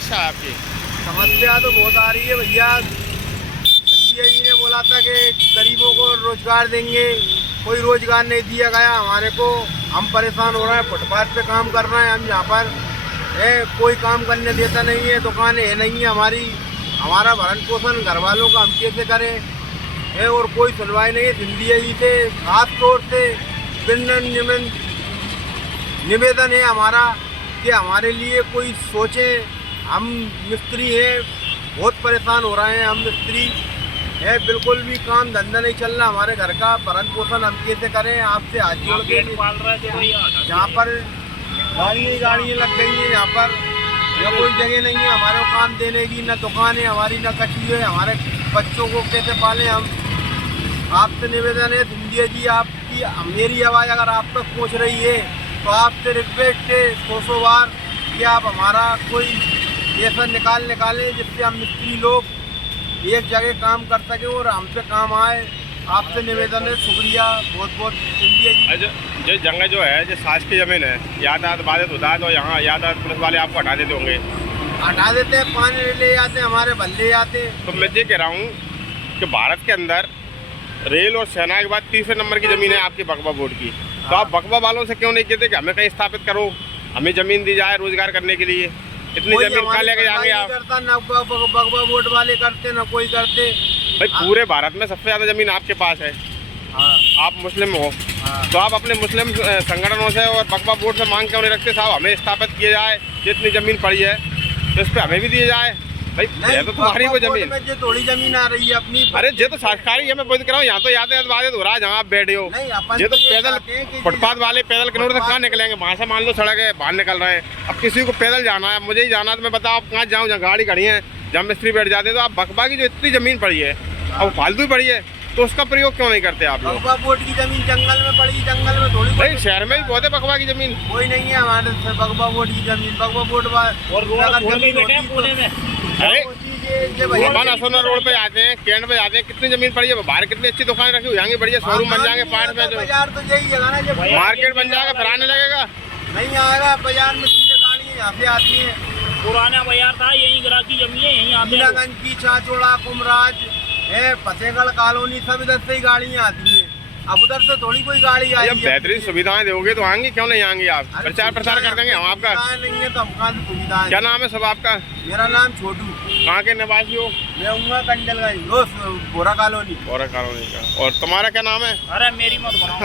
समस्या है आपकी? समस्या तो बहुत आ रही है भैया। सिंधिया जी ने बोला था कि गरीबों को रोजगार देंगे, कोई रोजगार नहीं दिया गया हमारे को। हम परेशान हो रहे हैं, फुटपाथ पे काम कर रहे हैं हम यहाँ पर है, कोई काम करने देता नहीं है, दुकानें है नहीं है हमारी, हमारा भरण पोषण घर वालों का हम कैसे करें है, और कोई सुनवाई नहीं है। सिंधिया जी से खास तौर से निवेदन है हमारा कि हमारे लिए कोई सोचे। हम मिस्त्री हैं, बहुत परेशान हो रहे हैं, हम मिस्त्री है, बिल्कुल भी काम धंधा नहीं चल रहा हमारे घर का, भरण पोषण हम कैसे करें। आपसे हाथ जोड़ के, यहाँ पर गाड़ियाँ लग गई हैं, यहाँ पर या कोई जगह नहीं है हमारे को काम देने की, न दुकान है हमारी, न कच्ची है। हमारे बच्चों को कैसे पालें हम? आपसे निवेदन है सिंधिया जी, आपकी मेरी आवाज़ अगर आप तक पहुँच रही है तो आपसे रिक्वेस्ट है 100 बार कि आप हमारा कोई ऐसा निकालें जिससे हम मिस्त्री लोग एक जगह काम कर सके और हमसे काम आए। आपसे निवेदन है, शुक्रिया बहुत बहुत सिंधिया जी। जो जगह जो है जो शासकीय जमीन है, यातायात बाधित होता है तो यहाँ यातायात पुलिस वाले आपको हटा देते होंगे? हटा देते हैं, पानी ले जाते हैं, हमारे भल्ले जाते हैं। तो मैं ये कह रहा हूँ कि भारत के अंदर रेल और सेना के बाद तीसरे नंबर की ज़मीन है आपकी वक्फ बोर्ड की। तो आप वक्फ वालों से क्यों नहीं कहते कि हमें कहीं स्थापित करो, हमें ज़मीन दी जाए रोजगार करने के लिए? इतनी ज़मीन कहाँ लेके जाएंगे आप? ना वक्फ बोर्ड वाले करते ना कोई करते। भाई पूरे भारत में सबसे ज़्यादा ज़मीन आपके पास है। हाँ। आप मुस्लिम हो, तो आप अपने मुस्लिम संगठनों से और वक्फ बोर्ड से मांग क्यों नहीं रखते साहब हमें स्थापित किया जाए, जितनी ज़मीन पड़ी है तो इस पर हमें भी दिए जाए? भाई ये तो तुम्हारी वो जमीन, जो थोड़ी जमीन आ रही है अपनी। अरे ये तो सरकारी है, मैं बोल रहा हूँ यहाँ तो यातायात बाधित हो रहा है जहाँ आप बैठे हो। ये तो पैदल फुटपाथ वाले पैदल किलोमीटर तक कहाँ निकलेंगे? वहाँ से मान लो सड़क है, बाहर निकल रहे हैं। अब किसी को पैदल जाना है, मुझे ही जाना है, तो मैं बताओ आप कहाँ जाऊँ? जहाँ गाड़ी खड़ी है, जहाँ मिस्त्री बैठ जाते हैं। तो आप वक्फा की जो इतनी ज़मीन पड़ी है अब फालतू ही पड़ी है, तो उसका प्रयोग क्यों नहीं करते आप लोग? वक्फ बोर्ड की जमीन जंगल में पड़ी, जंगल में थोड़ी। भाई शहर में भी बहुत है वक्फा की जमीन। कोई नहीं है हमारे वक्फ बोर्ड की जमीन। वक्फ बोर्ड सोना रोड पे जाते हैं, कैंट पे जाते हैं, कितनी जमीन पड़ी है? बाहर कितनी अच्छी दुकान रखी हुई, यहाँ बढ़िया शोरूम बन जाएंगे, पार्ट में जो तो यही जगह ना, मार्केट बन जाएगा, फिर आने लगेगा। नहीं आएगा बाजार में, सीधे गाड़ियाँ यहाँ से आती हैं। पुराना बाजार था, यही ग्राहक की जमीन है, यहीं आते हैं। गंज की, चाचोड़ा, कुमराज है, फतेहगढ़ कॉलोनी, सब इधर से ही गाड़ियाँ आती हैं। अब उधर से थोड़ी कोई गाड़ी आई है। बेहतरीन सुविधाएं दोगे तो आएंगे, क्यों नहीं आएंगे? आप प्रचार प्रसार कर देंगे हम आपका। नहीं है तो हम कहाँ से सुविधा? क्या नाम है सब आपका? मेरा नाम छोटू। कहाँ के निवासी हो? मैं हूँ कंडलगंज, बोरा कॉलोनी। बोरा कॉलोनी का। और तुम्हारा क्या नाम है? अरे मेरी मत बनाओ।